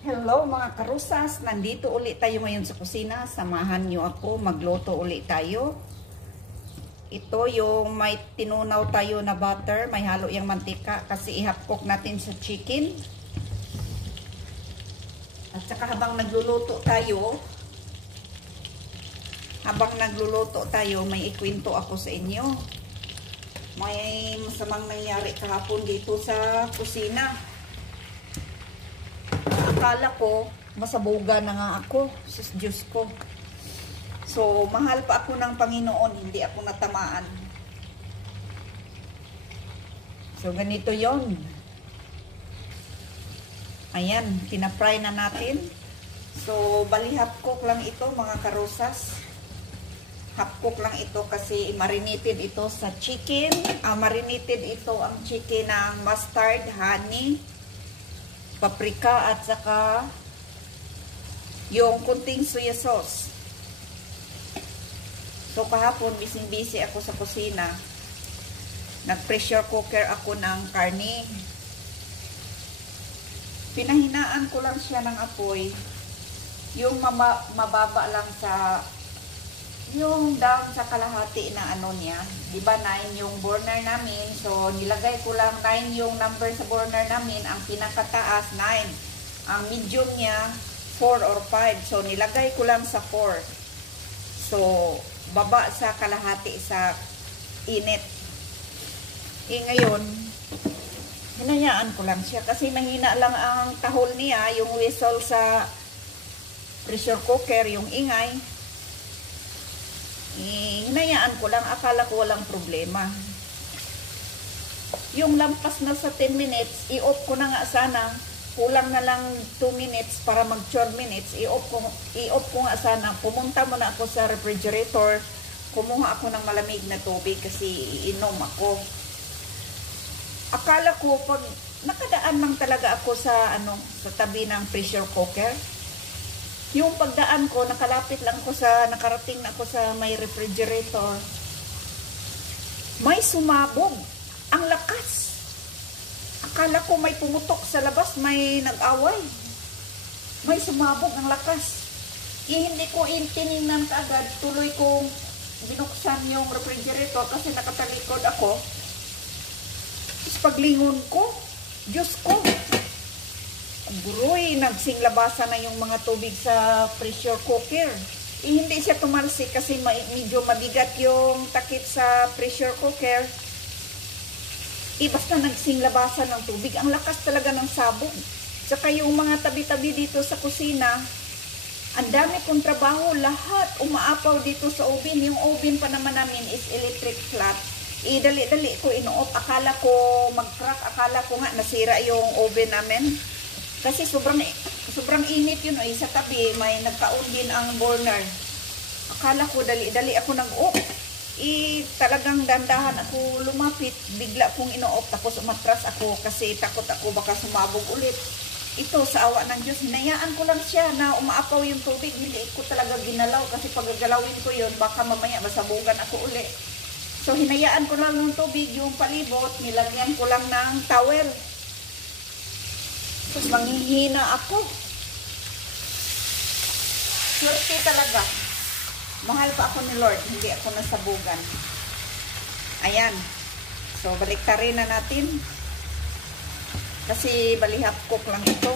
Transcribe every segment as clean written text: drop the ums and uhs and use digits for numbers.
Hello mga karusas, nandito ulit tayo ngayon sa kusina. Samahan nyo ako, magluto ulit tayo. Ito yung may tinunaw tayo na butter, may halo yung mantika kasi ihapkok natin sa chicken. At saka habang nagluluto tayo, may ikwento ako sa inyo. May masamang nangyari kahapon dito sa kusina. Akala ko, masabuga na nga ako, sis Diyos ko. So, mahal pa ako ng Panginoon, hindi ako natamaan. So, ganito yon. Ayan, pinafry na natin. So, bali half-cook lang ito mga karosas. Half-cook lang ito kasi marinated ito sa chicken. Marinated ito ang chicken ng mustard, honey, paprika at saka yung kunting soya sauce. So kahapon busy ako sa kusina. Nag-pressure cooker ako ng karne. Pinahinaan ko lang siya ng apoy. Yung mababa lang sa yung down sa kalahati na ano niya. Diba 9 yung burner namin. So nilagay ko lang 9 yung number sa burner namin. Ang pinakataas 9. Ang medium niya 4 or 5. So nilagay ko lang sa 4. So baba sa kalahati sa init. Ngayon hinayaan ko lang siya kasi mahina lang ang tahol niya. Yung whistle sa pressure cooker, yung ingay, hinayaan ko lang, akala ko walang problema. Yung lampas na sa 10 minutes, i-off ko na nga sana. Kulang na lang 2 minutes para mag 12 minutes. I-off ko nga sana. Pumunta muna ako sa refrigerator. Kumuha ako ng malamig na tubig kasi iinom ako. Akala ko pag nakadaan lang talaga ako sa sa tabi ng pressure cooker. Yung pagdaan ko, nakarating na ako sa may refrigerator. May sumabog. Ang lakas. Akala ko may pumutok sa labas, may nag-away. May sumabog, ang lakas. Hindi ko tinignan kaagad, tuloy kong binuksan yung refrigerator kasi nakatalikod ako. Tapos paglingon ko, Diyos ko, buroy, nagsinglabasan na yung mga tubig sa pressure cooker. Hindi siya tumalsik kasi medyo mabigat yung takip sa pressure cooker. Basta nagsinglabasan ng tubig. Ang lakas talaga ng sabog. Saka yung mga tabi-tabi dito sa kusina, ang dami kong trabaho. Lahat umaapaw dito sa oven. Yung oven pa naman namin is electric flat. Dali-dali ko ino-off. Akala ko mag-crack. Akala ko nga nasira yung oven namin. Kasi sobrang init yun. Sa tabi, may nagkaon din ang burner. Akala ko dali-dali ako nag-off. Talagang dandahan ako lumapit. Bigla kong ino-off. Tapos umatras ako kasi takot ako baka sumabog ulit. Ito, sa awa ng Diyos, hinayaan ko lang siya na umaapaw yung tubig. Hindi ko talaga ginalaw kasi pag gagalawin ko yun, baka mamaya masabugan ako ulit. So, hinayaan ko lang yung tubig, yung palibot, nilagyan ko lang ng towel. Tapos manghihina ako. Swerte talaga. Mahal pa ako ni Lord, hindi ako nasabugan. Ayan. So, baliktarin na natin. Kasi balihap cook lang ito.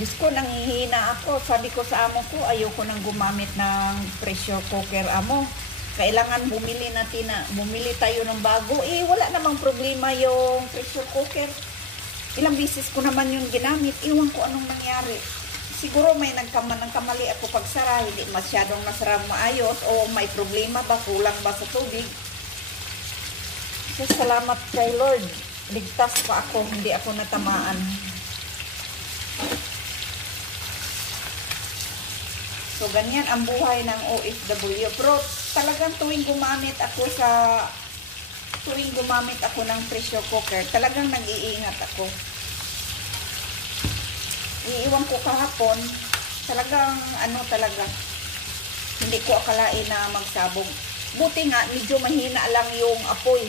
Diyos ko, nanghihina ako. Sabi ko sa amo ko, ayoko nang gumamit ng pressure cooker, amo. Kailangan bumili tayo ng bago. Wala namang problema yung pressure cooker. Ilang bisis ko naman yung ginamit. Iwan ko anong nangyari. Siguro may nagkamali ako pagsara. Hindi masyadong nasara maayos. O may problema ba? Kulang ba sa tubig? So, salamat kay Lord. Ligtas pa ako. Hindi ako natamaan. So, ganyan ang buhay ng OFW. Pero talagang tuwing gumamit ako ng pressure cooker, talagang nag-iingat ako. Iiwan ko kahapon, talagang hindi ko akalain na magsabog. Buti nga, medyo mahina lang yung apoy.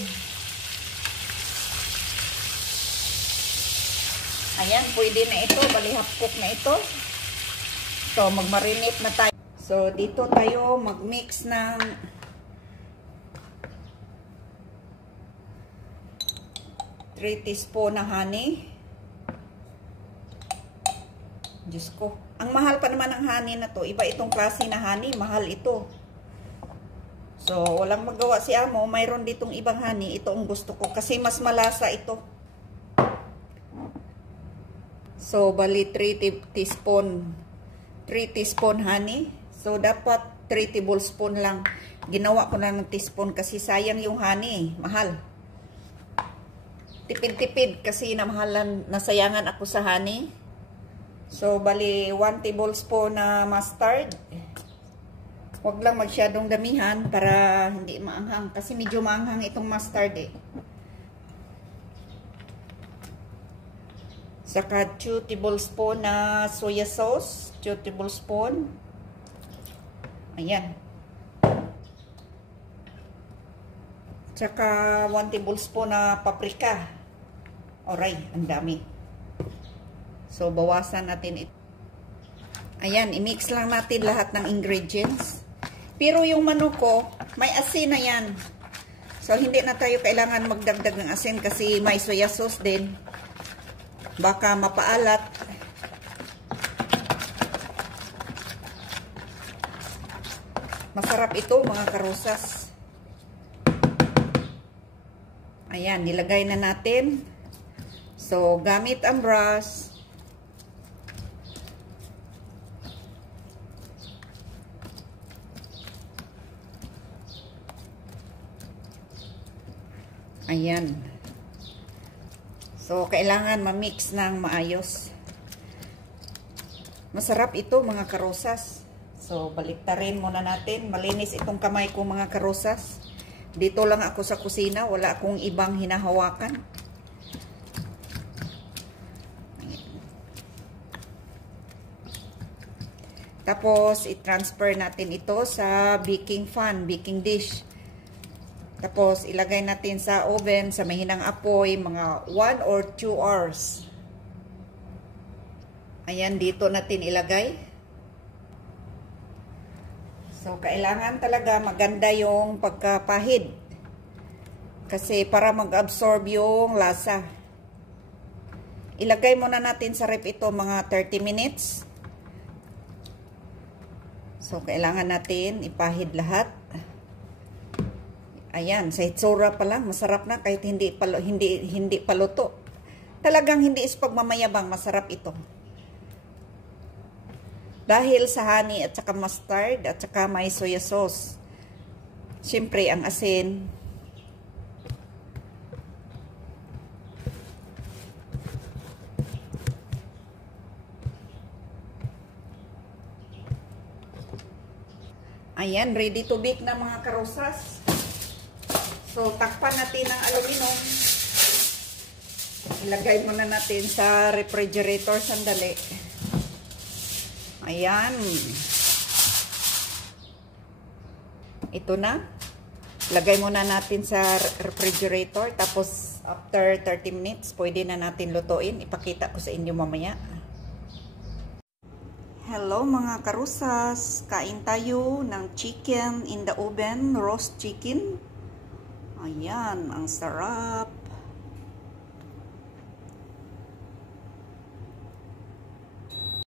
Ayan, pwede na ito. Bali half cook na ito. So, magmarinate na tayo. So, dito tayo mag-mix ng 3 teaspoon na honey. Diyos ko. Ang mahal pa naman ng honey na to. Iba itong klase na honey. Mahal ito. So, walang magawa si Amo. Mayroon ditong ibang honey. Ito ang gusto ko. Kasi mas malasa ito. So, bali 3 teaspoon honey. So, dapat 3 tablespoon lang. Ginawa ko na ng teaspoon kasi sayang yung honey. Mahal. Tipid-tipid kasi namahalan, nasayangan ako sa honey. So, bali 1 tablespoon na mustard. Huwag lang masyadong damihan para hindi maanghang. Kasi medyo maanghang itong mustard eh. Saka 2 tablespoon na soya sauce. 2 tablespoon. Ayan. Saka 1 tablespoon na paprika. Alright, ang dami. So, bawasan natin ito. Ayan, i-mix lang natin lahat ng ingredients. Pero yung manok ko, may asin na yan. So, hindi na tayo kailangan magdagdag ng asin kasi may soya sauce din. Baka mapaalat. Masarap ito mga karosas. Ayan, nilagay na natin. So, gamit ang brush. Ayan. So, kailangan ma-mix ng maayos. Masarap ito mga karosas. So, baliktarin muna natin. Malinis itong kamay ko mga karosas. Dito lang ako sa kusina. Wala akong ibang hinahawakan. Tapos, i-transfer natin ito sa baking pan, baking dish. Tapos, ilagay natin sa oven sa mahinang apoy mga 1 or 2 hours. Ayan, dito natin ilagay. So, kailangan talaga maganda yung pagkapahid. Kasi para mag-absorb yung lasa. Ilagay muna natin sa ref ito mga 30 minutes. So, kailangan natin ipahid lahat. Ayan, sa itsura pa lang, masarap na kahit hindi paluto. Talagang hindi is pagmamayabang, masarap ito. Dahil sa honey at saka mustard at saka may soya sauce. Siyempre, ang asin. Ayan, ready to bake na mga karosas. So, takpan natin ang aluminum. Ilagay muna natin sa refrigerator sandali. Ayan. Ito na. Lagay muna natin sa refrigerator. Tapos, after 30 minutes, pwede na natin lutuin. Ipakita ko sa inyo mamaya. Hello mga karusas. Kain tayo ng chicken in the oven. Roast chicken. Ayan. Ang sarap.